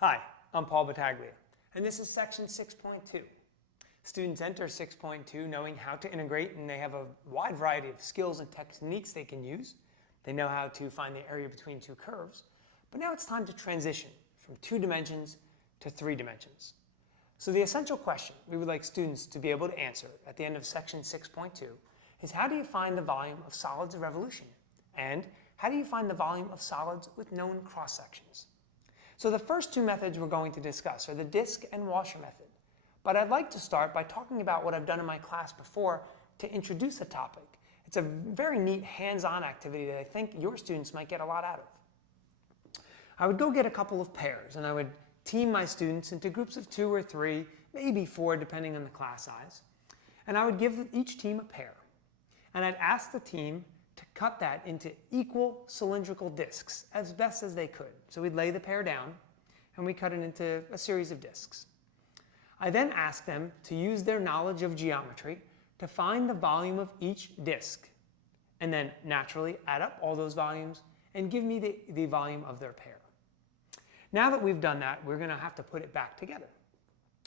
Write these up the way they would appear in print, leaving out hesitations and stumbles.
Hi, I'm Paul Battaglia, and this is section 6.2. Students enter 6.2 knowing how to integrate, and they have a wide variety of skills and techniques they can use. They know how to find the area between two curves, but now it's time to transition from 2 dimensions to 3 dimensions. So the essential question we would like students to be able to answer at the end of section 6.2 is, how do you find the volume of solids of revolution? And how do you find the volume of solids with known cross-sections? So the first 2 methods we're going to discuss are the disk and washer method. But I'd like to start by talking about what I've done in my class before to introduce the topic. It's a very neat hands-on activity that I think your students might get a lot out of. I would go get a couple of pairs, and I would team my students into groups of 2 or 3, maybe 4 depending on the class size. And I would give each team a pair. And I'd ask the team to cut that into equal cylindrical discs as best as they could. So we'd lay the pair down and we cut it into a series of discs. I then asked them to use their knowledge of geometry to find the volume of each disc, and then naturally add up all those volumes and give me the volume of their pair. Now that we've done that, we're going to have to put it back together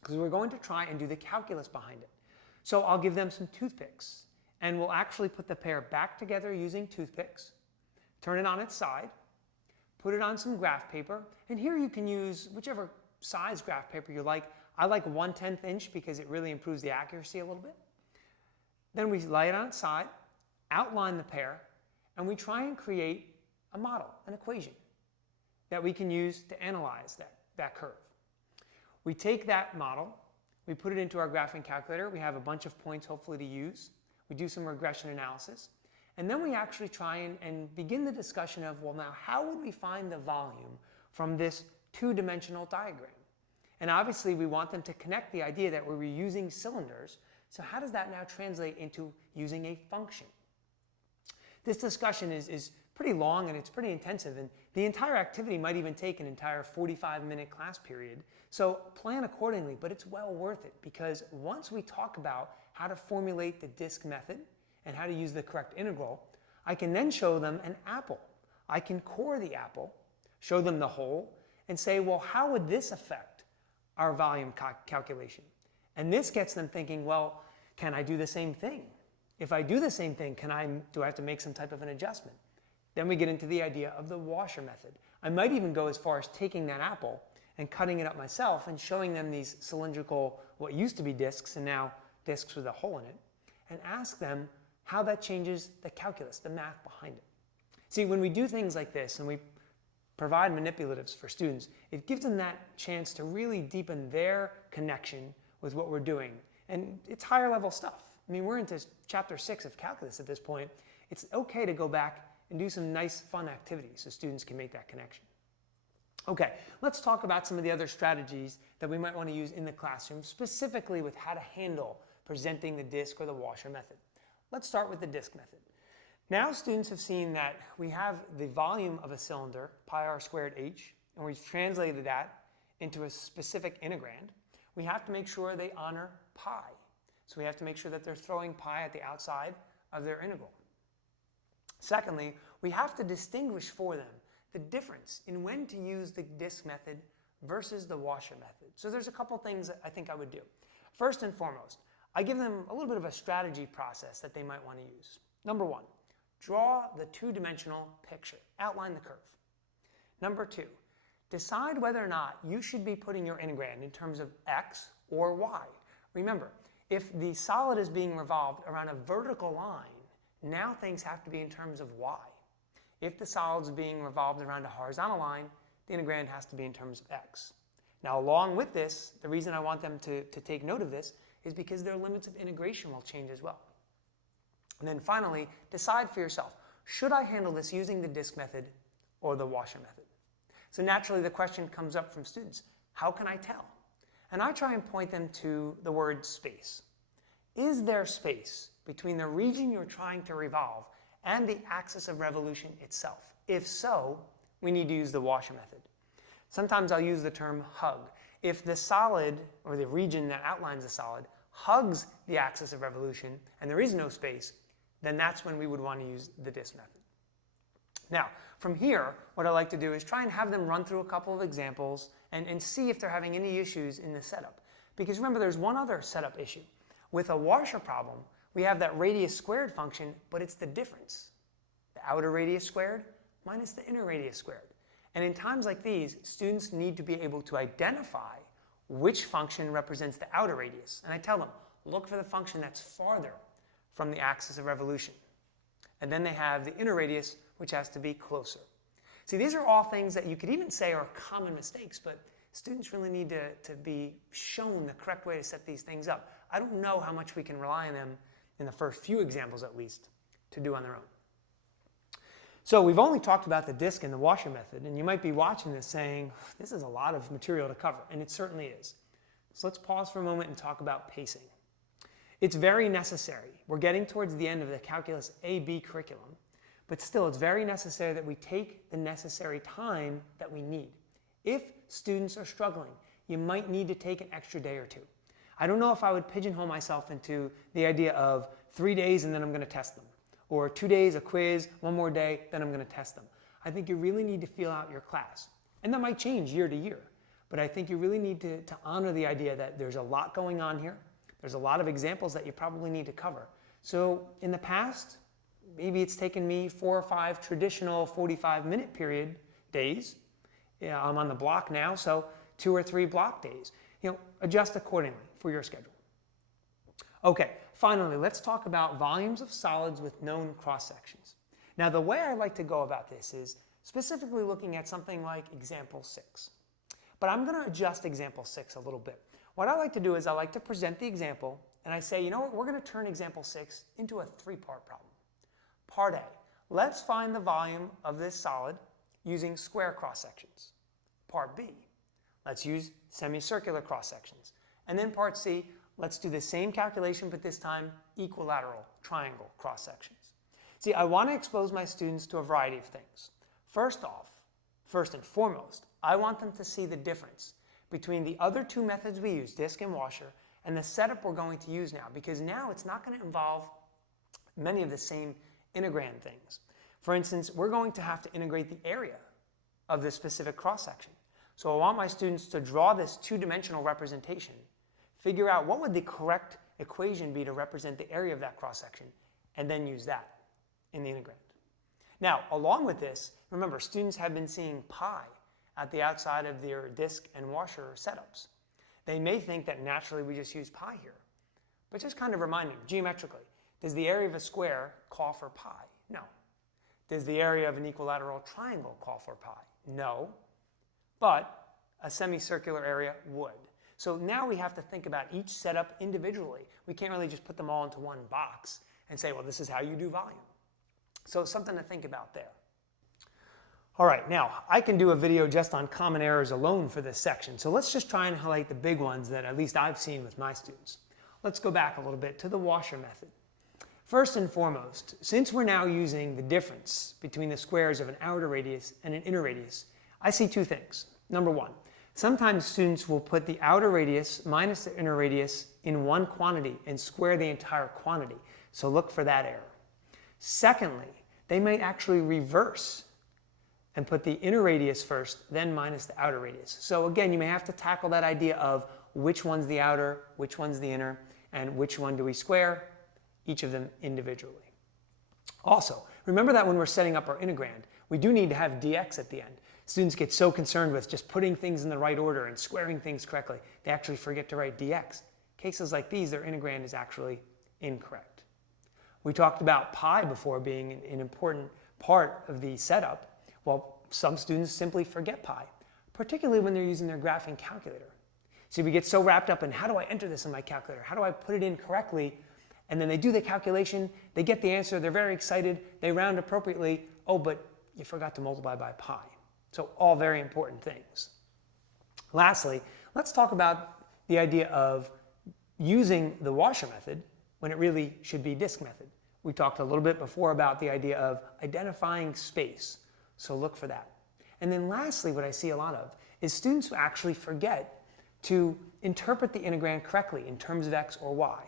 because we're going to try and do the calculus behind it. So I'll give them some toothpicks, and we'll actually put the pair back together using toothpicks, turn it on its side, put it on some graph paper, and here you can use whichever size graph paper you like. I like 1/10 inch because it really improves the accuracy a little bit. Then we lay it on its side, outline the pair, and we try and create a model, an equation, that we can use to analyze that curve. We take that model, we put it into our graphing calculator, we have a bunch of points hopefully to use. We do some regression analysis, and then we actually try and begin the discussion of, well, now how would we find the volume from this 2-dimensional diagram? And obviously we want them to connect the idea that we were using cylinders, so how does that now translate into using a function? This discussion is pretty long and it's pretty intensive, and the entire activity might even take an entire 45-minute class period. So plan accordingly, but it's well worth it, because once we talk about how to formulate the disk method and how to use the correct integral, I can then show them an apple. I can core the apple, show them the whole, and say, well, how would this affect our volume calculation? And this gets them thinking, well, can I do the same thing? If I do the same thing, do I have to make some type of an adjustment? Then we get into the idea of the washer method. I might even go as far as taking that apple and cutting it up myself and showing them these cylindrical, what used to be discs and now discs with a hole in it, and ask them how that changes the calculus, the math behind it. See, when we do things like this and we provide manipulatives for students, it gives them that chance to really deepen their connection with what we're doing. And it's higher level stuff. I mean, we're into chapter 6 of calculus at this point. It's okay to go back and do some nice, fun activities so students can make that connection. Okay, let's talk about some of the other strategies that we might want to use in the classroom, specifically with how to handle presenting the disk or the washer method. Let's start with the disk method. Now students have seen that we have the volume of a cylinder, pi r squared h, and we've translated that into a specific integrand. We have to make sure they honor pi. So we have to make sure that they're throwing pi at the outside of their integral. Secondly, we have to distinguish for them the difference in when to use the disk method versus the washer method. So there's a couple things that I think I would do. First and foremost, I give them a little bit of a strategy process that they might want to use. Number 1, draw the 2-dimensional picture. Outline the curve. Number 2, decide whether or not you should be putting your integrand in terms of x or y. Remember, if the solid is being revolved around a vertical line, now things have to be in terms of y. If the solid is being revolved around a horizontal line, the integrand has to be in terms of x. Now, along with this, the reason I want them to take note of this is because their limits of integration will change as well. And then finally, decide for yourself, should I handle this using the disk method or the washer method? So naturally, the question comes up from students, how can I tell? And I try and point them to the word space. Is there space between the region you're trying to revolve and the axis of revolution itself? If so, we need to use the washer method. Sometimes I'll use the term hug. If the solid, or the region that outlines the solid, hugs the axis of revolution and there is no space, then that's when we would want to use the disk method. Now, from here, what I like to do is try and have them run through a couple of examples and see if they're having any issues in the setup. Because remember, there's one other setup issue. With a washer problem, we have that radius squared function, but it's the difference. The outer radius squared minus the inner radius squared. And in times like these, students need to be able to identify which function represents the outer radius. And I tell them, look for the function that's farther from the axis of revolution. And then they have the inner radius, which has to be closer. See, these are all things that you could even say are common mistakes, but students really need to be shown the correct way to set these things up. I don't know how much we can rely on them, in the first few examples at least, to do on their own. So we've only talked about the disc and the washer method, and you might be watching this saying, this is a lot of material to cover, and it certainly is. So let's pause for a moment and talk about pacing. It's very necessary. We're getting towards the end of the Calculus AB curriculum, but still it's very necessary that we take the necessary time that we need. If students are struggling, you might need to take an extra day or two. I don't know if I would pigeonhole myself into the idea of 3 days and then I'm going to test them, or 2 days, a quiz, 1 more day, then I'm going to test them. I think you really need to feel out your class. And that might change year to year, but I think you really need to honor the idea that there's a lot going on here. There's a lot of examples that you probably need to cover. So in the past, maybe it's taken me 4 or 5 traditional 45-minute period days. Yeah, I'm on the block now, so 2 or 3 block days. Adjust accordingly for your schedule. Okay, finally, let's talk about volumes of solids with known cross-sections. Now, the way I like to go about this is specifically looking at something like example 6. But I'm going to adjust example 6 a little bit. What I like to do is I like to present the example, and I say, you know what, we're going to turn example 6 into a 3-part problem. Part A, let's find the volume of this solid using square cross-sections. Part B, let's use semicircular cross-sections. And then part C, let's do the same calculation, but this time equilateral triangle cross-sections. See, I want to expose my students to a variety of things. First and foremost, I want them to see the difference between the other 2 methods we use, disc and washer, and the setup we're going to use now, because now it's not going to involve many of the same integrand things. For instance, we're going to have to integrate the area of this specific cross-section. So I want my students to draw this 2-dimensional representation, figure out what would the correct equation be to represent the area of that cross-section, and then use that in the integrand. Now, along with this, remember, students have been seeing pi at the outside of their disc and washer setups. They may think that naturally we just use pi here, but just kind of remind them, geometrically, does the area of a square call for pi? No. Does the area of an equilateral triangle call for pi? No. But a semicircular area would. So now we have to think about each setup individually. We can't really just put them all into one box and say, well, this is how you do volume. So something to think about there. All right, now I can do a video just on common errors alone for this section. So let's just try and highlight the big ones that at least I've seen with my students. Let's go back a little bit to the washer method. First and foremost, since we're now using the difference between the squares of an outer radius and an inner radius, I see 2 things. Number 1, sometimes students will put the outer radius minus the inner radius in one quantity and square the entire quantity. So look for that error. Secondly, they might actually reverse and put the inner radius first, then minus the outer radius. So again, you may have to tackle that idea of which one's the outer, which one's the inner, and which one do we square, each of them individually. Also, remember that when we're setting up our integrand, we do need to have dx at the end. Students get so concerned with just putting things in the right order and squaring things correctly, they actually forget to write dx. Cases like these, their integrand is actually incorrect. We talked about pi before being an important part of the setup. Well, some students simply forget pi, particularly when they're using their graphing calculator. So we get so wrapped up in how do I enter this in my calculator? How do I put it in correctly? And then they do the calculation, they get the answer, they're very excited, they round appropriately. Oh, but you forgot to multiply by pi. So all very important things. Lastly, let's talk about the idea of using the washer method when it really should be disc method. We talked a little bit before about the idea of identifying space. So look for that. And then lastly, what I see a lot of is students who actually forget to interpret the integrand correctly in terms of x or y.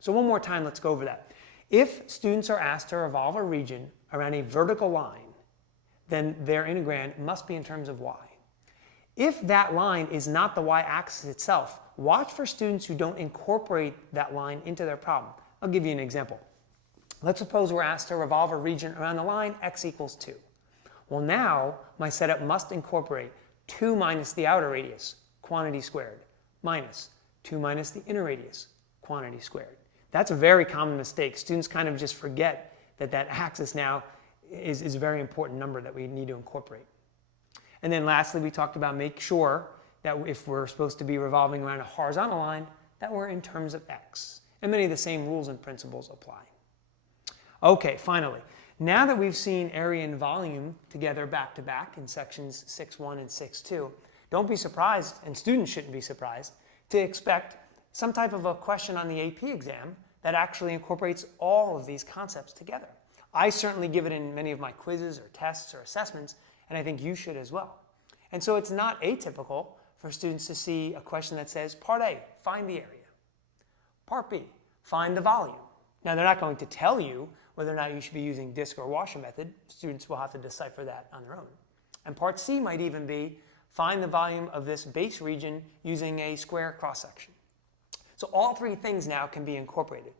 So one more time, let's go over that. If students are asked to revolve a region around a vertical line, then their integrand must be in terms of y. If that line is not the y-axis itself, watch for students who don't incorporate that line into their problem. I'll give you an example. Let's suppose we're asked to revolve a region around the line x equals 2. Well, now my setup must incorporate 2 minus the outer radius, quantity squared, minus 2 minus the inner radius, quantity squared. That's a very common mistake. Students kind of just forget that that axis now is a very important number that we need to incorporate. And then lastly, we talked about make sure that if we're supposed to be revolving around a horizontal line, that we're in terms of x. And many of the same rules and principles apply. Okay, finally, now that we've seen area and volume together back to back in sections 6.1 and 6.2, don't be surprised, and students shouldn't be surprised, to expect some type of a question on the AP exam that actually incorporates all of these concepts together. I certainly give it in many of my quizzes or tests or assessments, and I think you should as well. And so it's not atypical for students to see a question that says, Part A, find the area. Part B, find the volume. Now, they're not going to tell you whether or not you should be using disk or washer method. Students will have to decipher that on their own. And Part C might even be, find the volume of this base region using a square cross-section. So all three things now can be incorporated.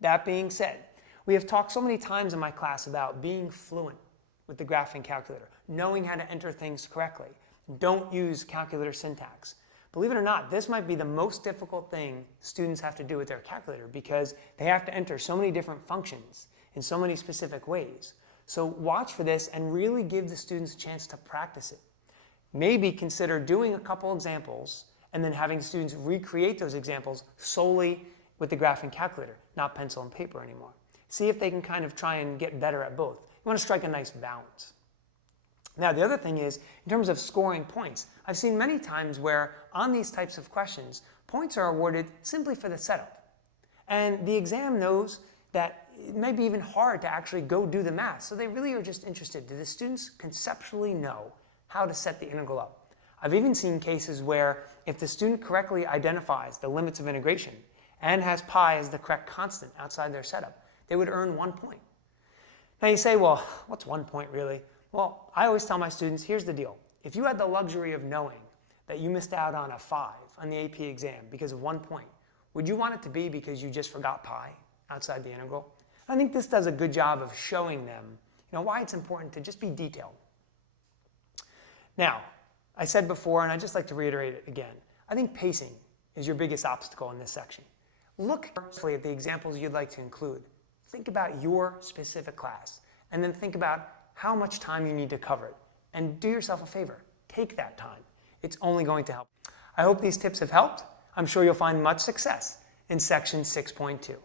That being said, we have talked so many times in my class about being fluent with the graphing calculator, knowing how to enter things correctly. Don't use calculator syntax. Believe it or not, this might be the most difficult thing students have to do with their calculator because they have to enter so many different functions in so many specific ways. So watch for this and really give the students a chance to practice it. Maybe consider doing a couple examples and then having students recreate those examples solely with the graphing calculator, not pencil and paper anymore. See if they can kind of try and get better at both. You want to strike a nice balance. Now, the other thing is, in terms of scoring points, I've seen many times where on these types of questions, points are awarded simply for the setup. And the exam knows that it may be even hard to actually go do the math, so they really are just interested. Do the students conceptually know how to set the integral up? I've even seen cases where if the student correctly identifies the limits of integration and has pi as the correct constant outside their setup, they would earn 1 point. Now you say, well, what's 1 point really? Well, I always tell my students, here's the deal. If you had the luxury of knowing that you missed out on a 5 on the AP exam because of 1 point, would you want it to be because you just forgot pi outside the integral? I think this does a good job of showing them, why it's important to just be detailed. Now, I said before, and I'd just like to reiterate it again, I think pacing is your biggest obstacle in this section. Look carefully at the examples you'd like to include. Think about your specific class, and then think about how much time you need to cover it. And do yourself a favor, take that time. It's only going to help. I hope these tips have helped. I'm sure you'll find much success in section 6.2.